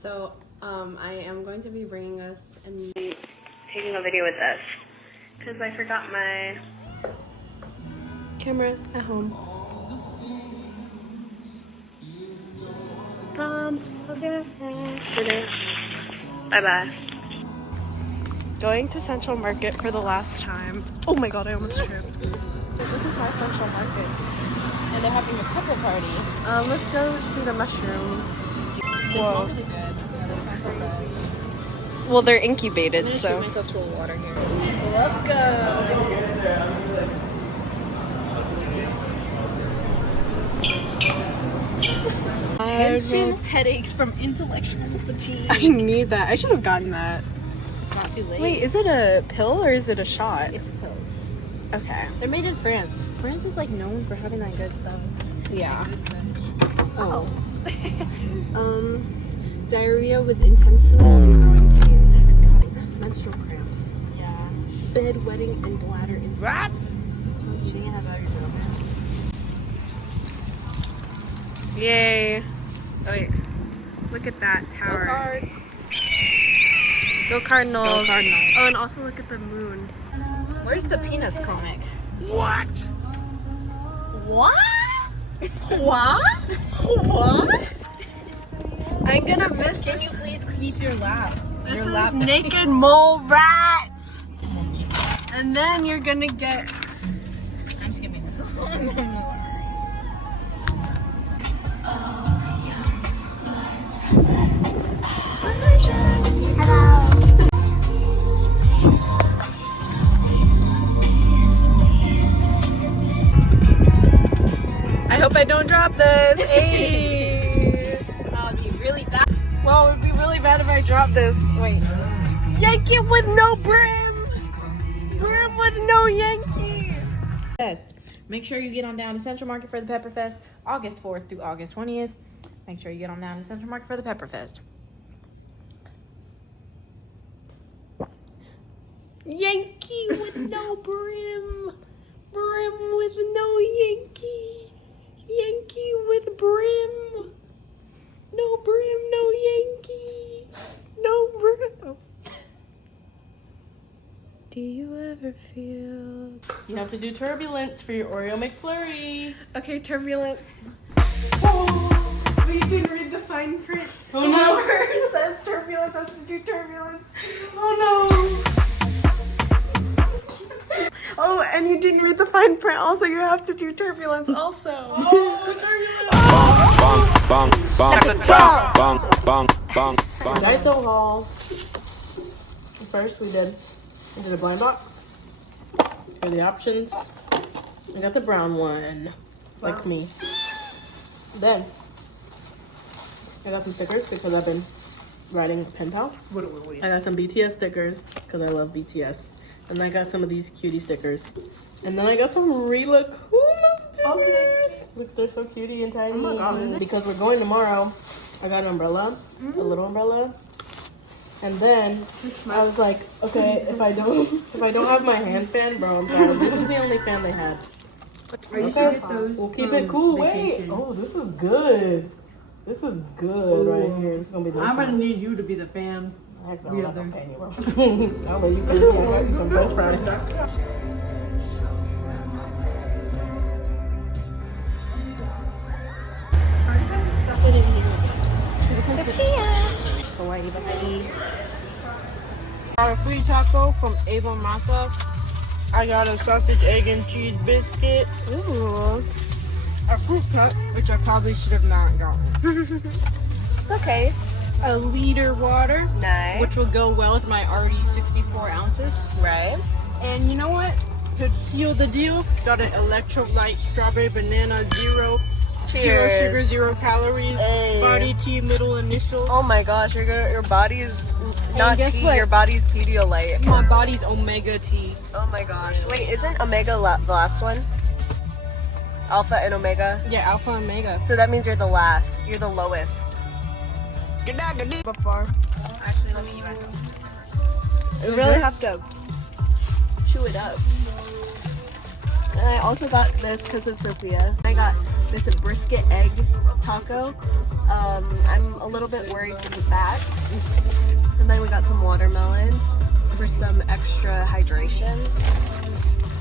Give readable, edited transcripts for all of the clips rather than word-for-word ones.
So I am going to be bringing us and taking a video with us because I forgot my camera at home. Okay. Bye bye. Going to Central Market for the last time. Oh my god, I almost tripped. This is my Central Market. And they're having a pepper party. Let's go see the mushrooms. They smell really good. They smell so good. Well, they're incubated, I'm gonna so. treat myself to a water here. Tension, headaches from intellectual fatigue. I need that. I should have gotten that. It's not too late. Wait, is it a pill or is it a shot? It's pills. Okay. They're made in France. France is like known for having that good stuff. Yeah. Oh. Diarrhea with intense swelling. That's good. Menstrual cramps. Yeah. Bedwetting and bladder infection. What? You think I have that yourself? Yay. Oh wait. Look at that tower. Go Cards. Go Cardinals. Go Cardinals. Oh, and also look at the moon. Where's the Peanuts comic? What? What? What? What? I'm gonna miss Can this. you please keep your lap? This Your is lap. naked mole rats. And then you're gonna get. I'm skipping this one. I hope I don't drop this. Hey. That would be really bad. Well, it would be really bad if I drop this. Wait. Yankee with no brim. Brim with no Yankee. Fest. Make sure you get on down to Central Market for the Pepper Fest, August 4th through August 20th. Make sure you get on down to Central Market for the Pepper Fest. Yankee with no brim. Brim with no Yankee. Yankee with brim. No brim, no Yankee. No brim. Oh. Do you ever feel... You have to do turbulence for your Oreo McFlurry. Okay, turbulence. Oh, but you didn't read the fine print. Oh no! Where it says turbulence has to do turbulence. Oh Oh, and you didn't read the fine print. Also, you have to do turbulence. Also. Bang, bang, bang. no! Daiso haul. First we did a blind box. Here are the options. I got the brown one, like me. Then I got some stickers because I've been writing pen pal. I got some BTS stickers because I love BTS. And I got some of these cutie stickers. And then I got some Rila Kuma stickers. Look, they're so cutie and tiny. Oh my God. Because we're going tomorrow, I got an umbrella, a little umbrella. And then I was like, okay, if I don't have my hand fan, bro, I'm sorry. This is the only fan they had. Okay, we'll keep it cool. Wait, oh, this is good. This is good right here. This is gonna be the I'm gonna need you to be the fan. Heck no, I'm not gonna pay you, bro. I'll let you pay me. I got you some French fries. Hawaii, bye. Got a free taco from Ava Mata. I got a sausage, egg, and cheese biscuit. Ooh. A fruit cut, which I probably should have not gotten. Okay. A liter water, Nice. which will go well with my already 64 ounces. Right. And you know what? To seal the deal, got an electrolyte strawberry banana zero. Zero sugar, 0 calories. Hey. Body tea, middle initial. Oh my gosh, your body's not guess tea, what? your body's Pedialyte. My body's omega tea. Oh my gosh. Wait, isn't Omega the last one? Alpha and Omega? Yeah, alpha and omega. So that means you're the last. You're the lowest. Before. Actually, let me eat myself. You really have to chew it up. And I also got this because of Sophia. I got this brisket egg taco. I'm a little bit worried to eat that. And then we got some watermelon for some extra hydration.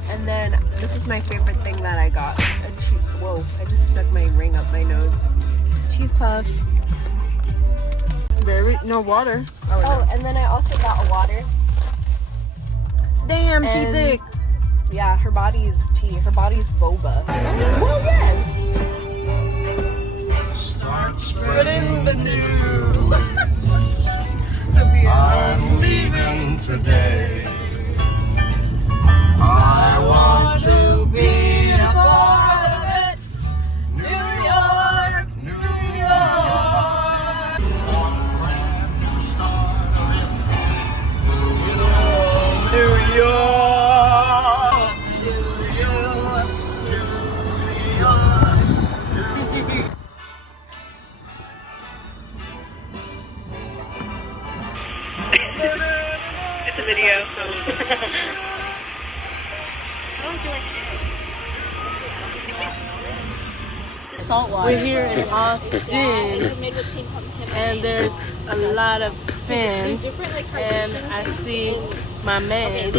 And then this is my favorite thing that I got. A cheese. Whoa! I just stuck my ring up my nose. Cheese puff. No water. Oh, and then I also got a water. Damn, she And- thick. Yeah, her body's tea. Her body's boba. Well, yes. Spreading the news. I'm leaving today. I want to be a part of it. New York, New York. New York, New York, New York. It's a video. We're here in Austin, and there's a lot of fans, and I see my man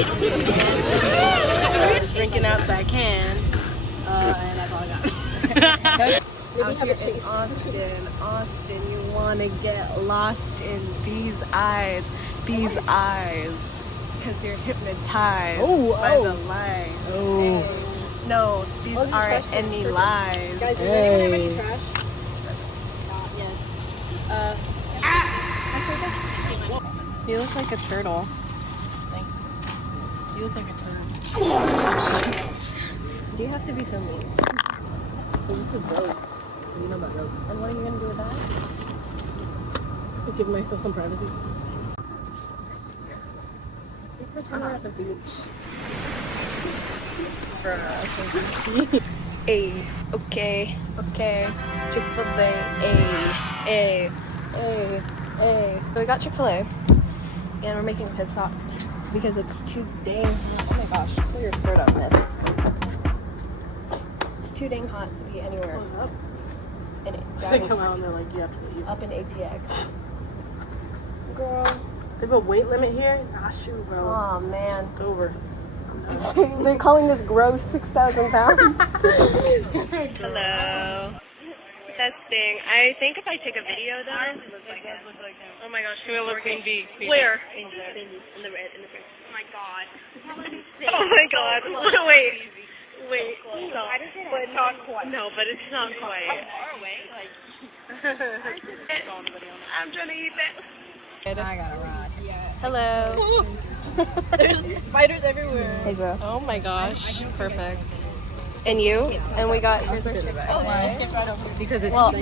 drinking out that can, and that's all I got. Out here in Austin, you want to get lost in these eyes, because you're hypnotized by the lies. No, these aren't any lies. Guys, does anyone have any trash? You look like a turtle. Thanks. You look like a turtle. You have to be so mean. This is dope. You know about rope. And what are you gonna do with that? Give myself some privacy. Just pretend we're at the beach. Hey, okay. Chick-fil-A, hey. So we got Chick-fil-A, and we're making a pit stop because it's too dang hot. Oh my gosh, pull your skirt up, miss. It's too dang hot to be anywhere. And They come out and they're like, you have to leave. up in ATX. Girl. They have a weight limit here? Ah, shoot, bro. Oh man. It's over. They're calling this gross 6,000 pounds. Hello. Testing. I think if I take a video though. Oh my gosh. We'll look Queen Bee. Where? In the red. Oh my god. Oh my god. Wait. Stop. But not quite. No, but it's not quite. Far away. Like. I'm trying to eat that. Hello. There's spiders everywhere. Hey, girl. Oh my gosh. Perfect. And you? And we got, here's our Chick-fil-A. Because it's Well,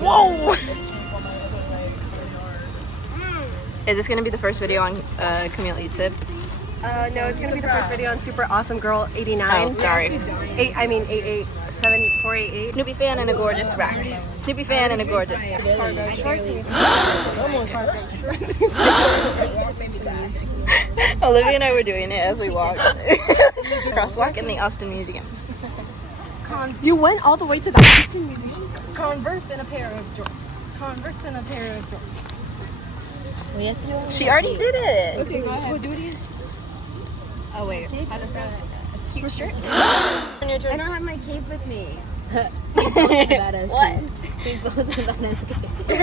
whoa! Is this gonna be the first video on Camille Eats Sip? No, it's gonna be the first video on Super Awesome Girl 89. Oh, sorry. 888-488. Snoopy fan and a gorgeous rack. Snoopy fan and a gorgeous. Olivia and I were doing it as we walked. Crosswalk in the Austin Museum. You went all the way to the Austin Museum? Converse and a pair of jorts. Converse and a pair of jorts. She already did it. Okay, go ahead. Do it again. Oh wait. How does that? A cute shirt? I don't have my cape with me. What?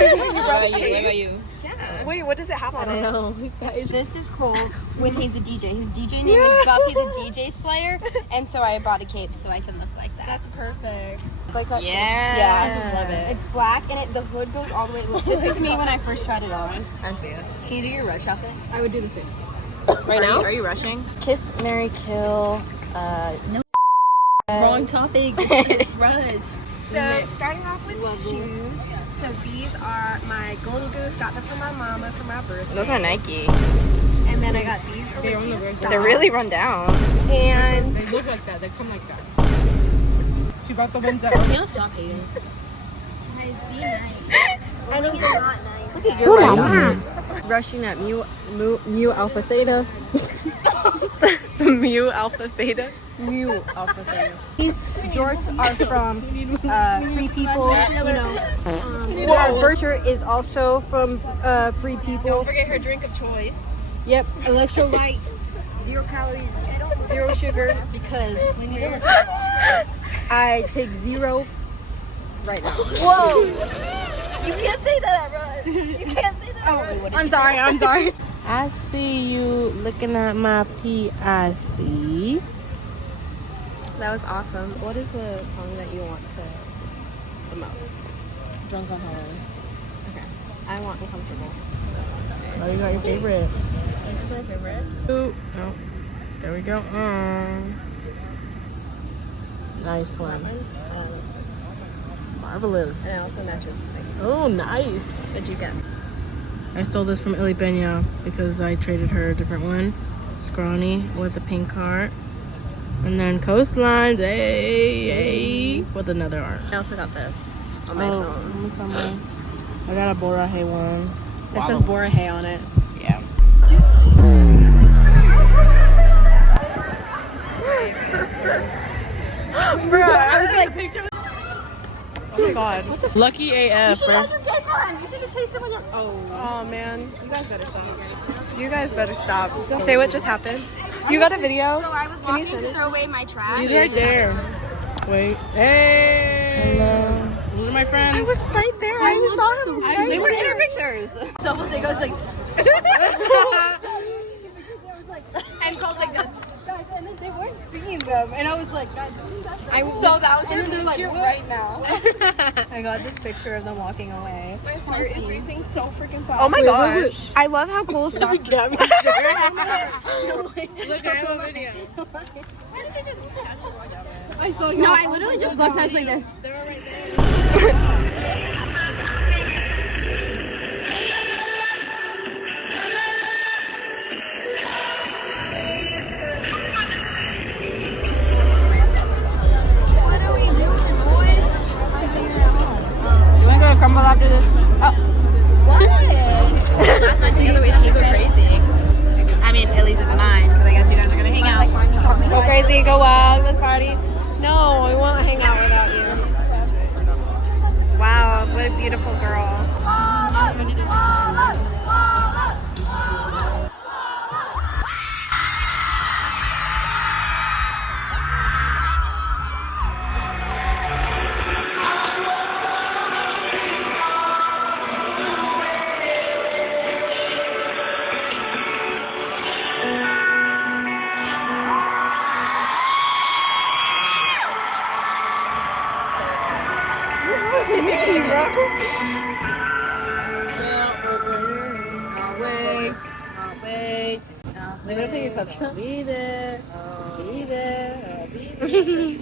What about you? Yeah. Wait, what does it have on it? know. This is cool when he's a DJ. His DJ name is Buffy the DJ Slayer, and so I bought a cape so I can look like that. That's perfect. Like that. Yeah, I love it. It's black and the hood goes all the way. Look, this is me when I first tried it on. I'm too. Can you do your rush outfit? I would do the same. Right now? Are you rushing? Kiss, marry, kill. Wrong topic. It's rush. So, starting off with shoes. So, these are my Golden Goose. Got them for my mama for my birthday. Those are Nike. And then I got these Aritzia socks. They're really run down. And They look like that. They come like that. She brought the ones that. You'll stop hating. Guys, be nice. I think You're not nice. You're right. rushing at mu alpha theta. The mu alpha theta. new outfit for you. These jorts are from Free People. You know, our Virture is also from Free People. Don't forget her drink of choice. Yep, electrolyte, 0 calories, 0 sugar because I take 0 right now. Whoa! You can't say that, Run. You can't say that. Oh, I'm sorry. I see you looking at my PIC. That was awesome. What is the song that you want the most? Drunk on Halloween. Okay. I want Uncomfortable. Oh, you got your favorite. This is my favorite. Ooh, oh, there we go. Nice one. Marvelous. And it also matches. Oh, nice. What'd you get? I stole this from Illy Peña because I traded her a different one. Scrawny with the pink heart. And then Coastlines, hey, with another art. I also got this on my phone. I got a Borahae one. It says Borahae on it. Yeah. I was like, Oh my god. Lucky AF, bro. Oh man. You guys better stop. You guys better stop. Say what just happened. You got a video? So I was walking to throw away my trash. He's right there. Wait. Hey. Hello. Those are my friends. I was right there. I saw him. Right they were in there. our pictures. Someone they goes like, and Cole's like this. Guys, and then they weren't seeing them, and I was like, guys, so that was. And then they're like, right now. I got this picture of them walking away. My heart is racing so freaking fast. Oh my gosh. I love how Cole stopped. Look, I have a video. I saw you. No, I literally just looked. I was like this. What are we doing, boys? You wanna go to Crumble after this? That's my take. Can you go crazy? I mean, at least it's mine, because I guess you guys are gonna hang out. Go crazy, go wild, let's party. No, we won't hang out without you. Wow, what a beautiful girl. They're gonna put your cups up. Be there. Be there. I'll be there.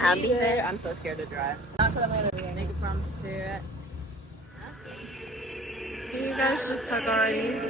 I'll be there. I'm so scared to drive. Not because I'm gonna make a promise to it. Can you guys just hug already?